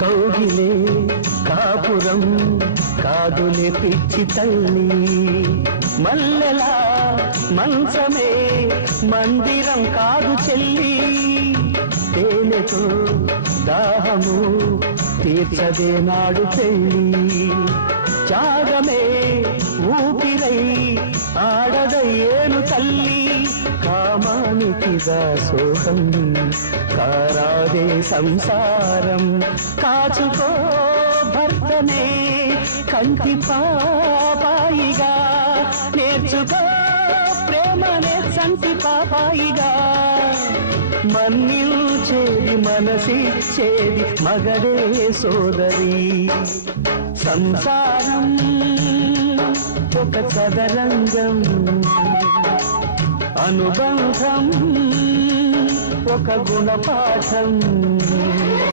కౌగిలే కాపురం కాదులే పిచ్చి తల్లి మల్లెలా మంచమే మందిరం కాదు చెల్లి తేనెతో దాహము తీర్చదే నాడు పెళ్ళి త్యాగమే ఊపిరై ఆడదయ్యేను తల్లి కామానికి దాసోహం కారాదే సంసారం కాచుకో భర్తనే కంటి పాపాయిగా నేర్చుకో ప్రేమనే సంటి పాపాయిగా మన్నిల్చేది మనసిచ్చేది మగడే సోదరి సంసారం ఒక చదరంగం అనుబంధం ఒక గుణపాఠం